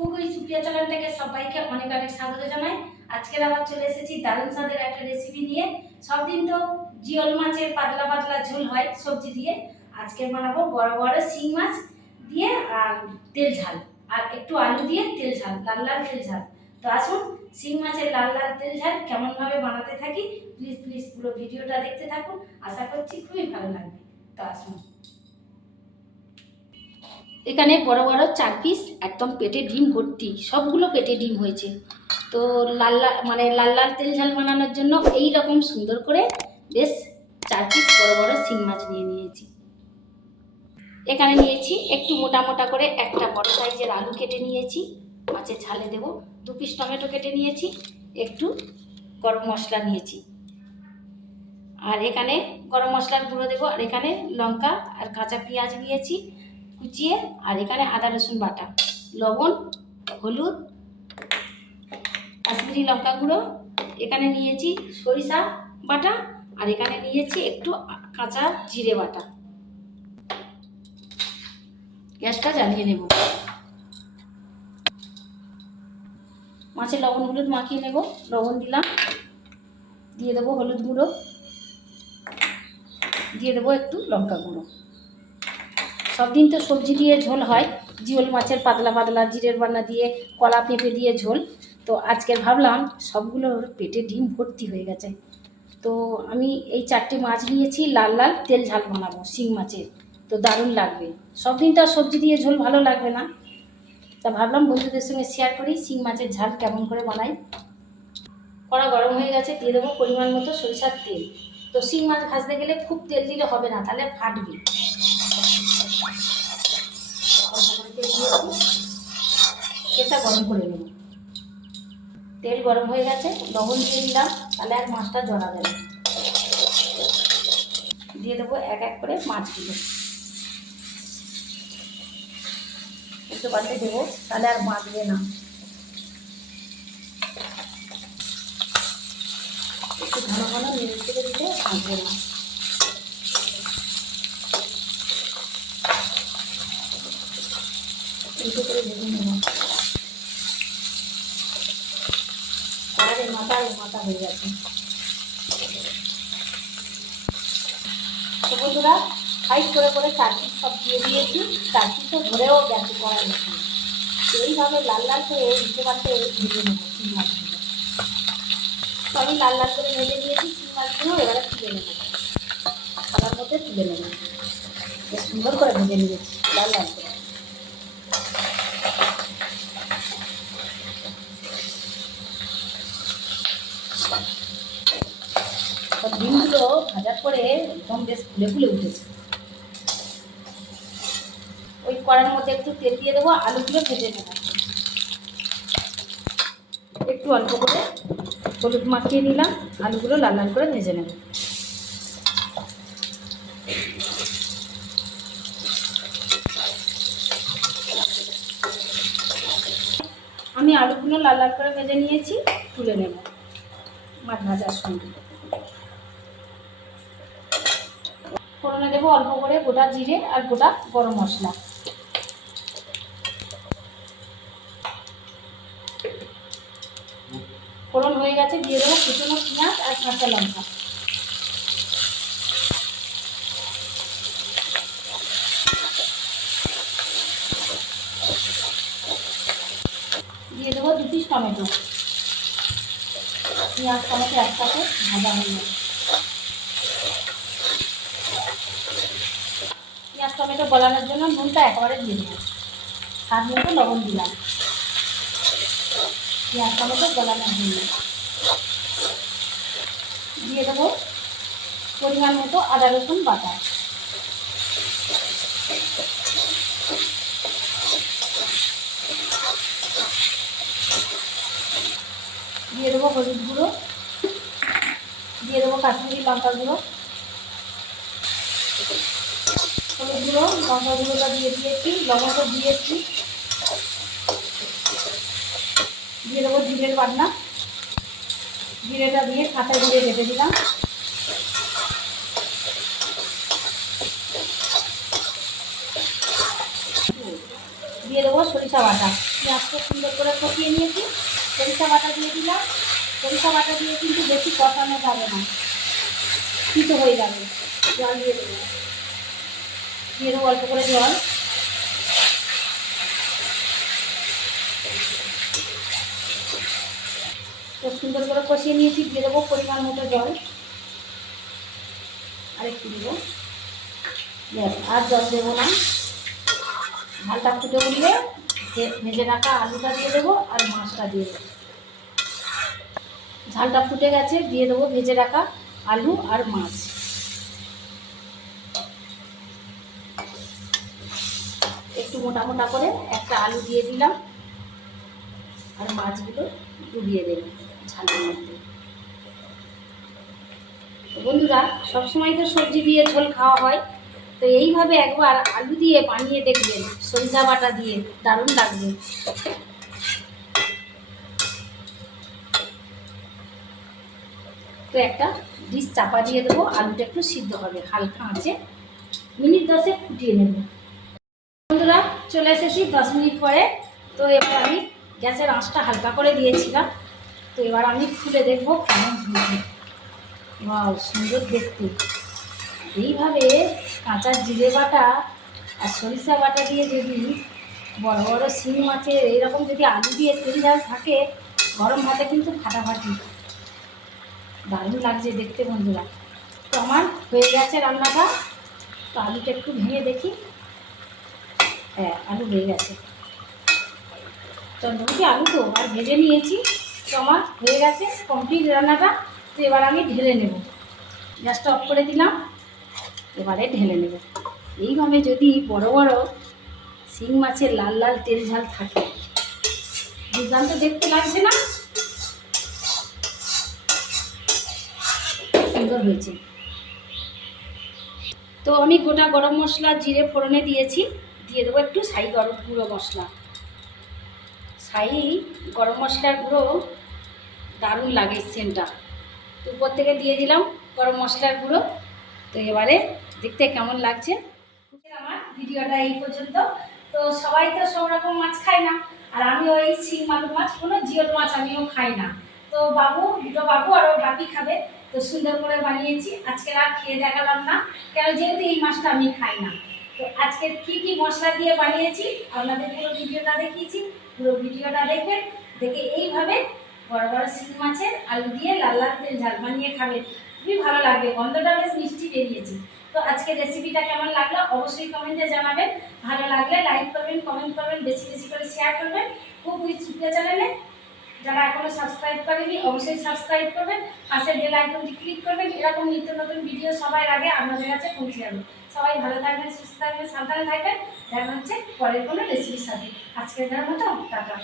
কুকুই Supriya channel থেকে সবাইকে অনেক অনেক স্বাগত জানাই। আজকে আবার চলে এসেছি দারুণ স্বাদের একটা রেসিপি নিয়ে। সব দিন তো জিওল মাছের পাতলা পাতলা ঝোল হয় সবজি দিয়ে, আজকে বানাবো বড় বড় শিং মাছ দিয়ে আর তেল ঝাল, আর একটু আলু দিয়ে তেল ঝাল, লাল লাল তেল ঝাল। তো আসুন শিং মাছের লাল লাল তেল ঝাল কেমনভাবে বানাতে থাকি, প্লিজ প্লিজ পুরো ভিডিওটা দেখতে থাকুন, আশা করছি খুবই ভালো লাগবে। তো আসুন, এখানে বড় বড় 4 পিস একদম পেটে ডিম ভর্তি, সবগুলো পেটে ডিম হয়েছে। তো লাল লাল লাল লাল তেল ঝাল বানানোর জন্য এই রকম সুন্দর করে বেশ 4 পিস বড় বড় শিং মাছ নিয়ে নিয়েছি। এখানে নিয়েছি একটু মোটা মোটা করে একটা বড় সাইজের আলু কেটে নিয়েছি, মাছের ঝালে দেব। 2 পিস টমেটো কেটে নিয়েছি, একটু গরম মশলা নিয়েছি, আর এখানে গরম মশলার গুঁড়ো দেবো, আর এখানে লঙ্কা আর কাঁচা পেঁয়াজ নিয়েছি কুচিয়ে, আর এখানে আদা রসুন বাটা, লবণ, হলুদ, কাশ্মীরি লঙ্কা গুঁড়ো, এখানে নিয়েছি সরিষা বাটা, আর এখানে নিয়েছি একটু কাঁচা জিরে বাটা। গ্যাসটা জ্বালিয়ে নেব, মাছে লবণ হলুদ মাখিয়ে নেব। লবণ দিলাম, দিয়ে দেবো হলুদ গুঁড়ো, দিয়ে দেবো একটু লঙ্কা গুঁড়ো। সব দিন তো সবজি দিয়ে ঝোল হয়, জিওল মাছের পাতলা পাতলা জিরের বান্না দিয়ে, কলা পেঁপে দিয়ে ঝোল। তো আজকে ভাবলাম সবগুলোর পেটে ডিম ভর্তি হয়ে গেছে, তো আমি এই 4টে মাছ নিয়েছি, লাল লাল তেল ঝাল বানাবো শিং মাছের। তো দারুণ লাগবে, সব দিন তো আর সবজি দিয়ে ঝোল ভালো লাগবে না, তা ভাবলাম বন্ধুদের সঙ্গে শেয়ার করি শিং মাছের ঝাল কেমন করে বানাই। কড়া গরম হয়ে গেছে, দিয়ে দেবো পরিমাণ মতো সরিষার তেল। তো শিং মাছ ভাজতে গেলে খুব তেল দিলে হবে না, তাহলে ফাটবে। তেলটা গরম করে নেব, তেল গরম হয়ে গেছে, লবণ দিয়ে দিলাম, তাহলে আর মাছটা জড়া যাবে। দিয়ে দেবো এক এক করে মাছগুলো, একটু পাল্টে দেবো, তাহলে আর বাঁধবে না। একটু ঘন ঘন নেড়ে চেড়ে দিলে বাঁধবে না। একটু করে ভেজে নেব, আর মাথা হয়ে গেছে। তো বন্ধুরা, সাইড করে করে 4 পিস সব দিয়ে দিয়েছি, 4 পিসও ধরেও গেছে কড়াই মধ্যে। তো এইভাবে লাল লাল করে উল্টে পাল্টে ভেজে নেবো শিং মাছগুলো। তো আমি লাল লাল করে ভেজে নিয়েছি শিং মাছগুলো, এবারে তুলে নেবো, থালার মধ্যে তুলে নেবো। বেশ সুন্দর করে ভেজে নিয়েছি লাল লাল করে। ডিমগুলো ভাজার পরে একদম বেশ ফুলে ফুলে উঠেছে। ওই কড়ার মধ্যে একটু তেল দিয়ে দেবো, আলুগুলো ভেজে নেব। একটু অল্প করে হলুদ মাখিয়ে নিলাম, আলুগুলো লাল লাল করে ভেজে নেব। আমি আলুগুলো লাল লাল করে ভেজে নিয়েছি, তুলে নেব মাছ ভাজার সঙ্গে। ফোড়নে দেবো অল্প করে গোটা জিরে আর গোটা গরম মশলা। ফোড়ন হয়ে গেছে, দিয়ে দেবো কুচনো পেঁয়াজ আর কাঁচা লঙ্কা। দিয়ে দেবো 2 পিস টমেটো। পেঁয়াজ টমেটো একসাথে ভাজা হয়ে যাবে। পেঁয়াজ টমেটো গলানোর জন্য নুনটা একেবারে দিয়ে দেবো, স্বাদ মতো লবণ দিলাম পেঁয়াজ টমেটো গলানোর জন্য। দিয়ে দেবো পরিমাণ মতো আদা রসুন বাটা। দিয়ে দেবো হলুদ গুঁড়ো, দিয়ে দেবো কাশ্মীরি লঙ্কা গুঁড়ো। হলুদ গুঁড়ো লঙ্কা গুঁড়োটা দিয়ে দিয়েছি, লবণটা দিয়েছি। দিয়ে দেবো জিরের বাটনা, জিরেটা দিয়ে কাঁচা জিরে বেটে দিলাম। দিয়ে দেবো সরিষা বাটা, পেঁয়াজকে সুন্দর করে কষিয়ে নিয়েছি। সরিষা বাটা দিয়ে দিলাম। সরিষা বাটা দিয়ে কিন্তু বেশি কষানো যাবে না, তিতো হয়ে যাবে। জল দিয়ে দেবো, অল্প করে জল। তো সুন্দর করে কষিয়ে নিয়েছি, দিয়ে দেবো পরিমাণ মতো জল, আরেকটু দেবো, ব্যাস আর জল দেবো না। ঝালটা ফুটে উঠলে ভেজে রাখা আলুটা দিয়ে দেবো আর মাছটা দিয়ে দেবো। ঝালটা ফুটে গেছে, দিয়ে দেবো ভেজে রাখা আলু আর মাছ। একটু মোটা মোটা করে একটা আলু দিয়ে দিলাম আর মাছগুলো ডুবিয়ে দেবো ঝালের মধ্যে। বন্ধুরা, সবসময় তো সবজি দিয়ে ঝোল খাওয়া হয়, তো এইভাবে একবার আলু দিয়ে বানিয়ে দেখবেন সরিষা বাটা দিয়ে, দারুণ লাগবে। তো একটা ডিশ চাপা দিয়ে দেবো, আলুটা একটু সিদ্ধ হবে হালকা আঁচে, মিনিট 10 ফুটিয়ে নেব। বন্ধুরা, চলে এসেছি 10 মিনিট পরে। তো এবার আমি গ্যাসের আঁচটা হালকা করে দিয়েছিলাম। তো এবার আমি খুলে দেখবো কেমন হয়েছে। ওয়াও, সুন্দর দেখতে। এইভাবে কাঁচা জিরে বাটা আর সরিষা বাটা দিয়ে যদি বড় বড় শিং মাছের এইরকম যদি আলু দিয়ে তেল ঝাল থাকে, গরম ভাতে কিন্তু ফাটাফাটি, দারুণ লাগছে দেখতে বন্ধুরা। তো আমার হয়ে গেছে রান্নাটা। তো আলুটা একটু ভেঙে দেখি। হ্যাঁ, আলু হয়ে গেছে। চন্দ্রমুখী আলু তো আর ভেজে নিয়েছি। তো আমার হয়ে গেছে কমপ্লিট রান্নাটা। তো এবার আমি ঢেলে নেব। গ্যাসটা অফ করে দিলাম, এবারে ঢেলে নেব। এইভাবে যদি বড় বড় শিং মাছের লাল লাল তেল ঝাল থাকে, দুর্দান্ত দেখতে লাগছে না? সুন্দর হয়েছে। তো আমি গোটা গরম মশলা জিরে ফোড়নে দিয়েছি, দিয়ে দেবো একটু ছাই গরম গুঁড়ো মশলা। ছাই গরম মশলার গুঁড়ো দারুণ লাগে সেন্টটা। তো উপর থেকে দিয়ে দিলাম গরম মশলার গুঁড়ো। তো এবারে দেখতে কেমন লাগছে। আমার ভিডিওটা এই পর্যন্ত। তো সবাই তো সব রকম মাছ খায় না, আর আমিও এই শিং মাগুর মাছ, কোনো জিওল মাছ আমিও খাই না। তো দুটো বাবু আর ওর বাপি খাবে। তো সুন্দর করে বানিয়েছি। আজকে আর খেয়ে দেখালাম না, কেন যেহেতু এই মাছটা আমি খাই না। তো আজকে কি কি মশলা দিয়ে বানিয়েছি আপনাদের পুরো ভিডিওটা দেখিয়েছি। পুরো ভিডিওটা দেখবেন, দেখে এইভাবে বড় বড় শিং মাছের আলু দিয়ে লাল লাল তেল ঝাল বানিয়ে খাবেন, খুবই ভালো লাগবে। গন্ধটা বেশ মিষ্টি বেরিয়েছে। তো আজকের রেসিপিটা কেমন লাগলো অবশ্যই কমেন্টে জানাবেন। ভালো লাগলে লাইক করবেন, কমেন্ট করবেন, বেশি বেশি করে শেয়ার করবেন। কুক উইথ সুপ্রিয়া চ্যানেলে যারা এখনো সাবস্ক্রাইব করেনি অবশ্যই সাবস্ক্রাইব করবেন, পাশে বেল আইকনটি ক্লিক করবেন। এরকম নিত্য নতুন ভিডিও সবার আগে আপনাদের কাছে পৌঁছে যাবে। সবাই ভালো থাকবেন, সুস্থ থাকবেন, সাবধানে থাকবেন। দেখা হচ্ছে পরের কোনো রেসিপির সাথে। আজকের মতো টাটা।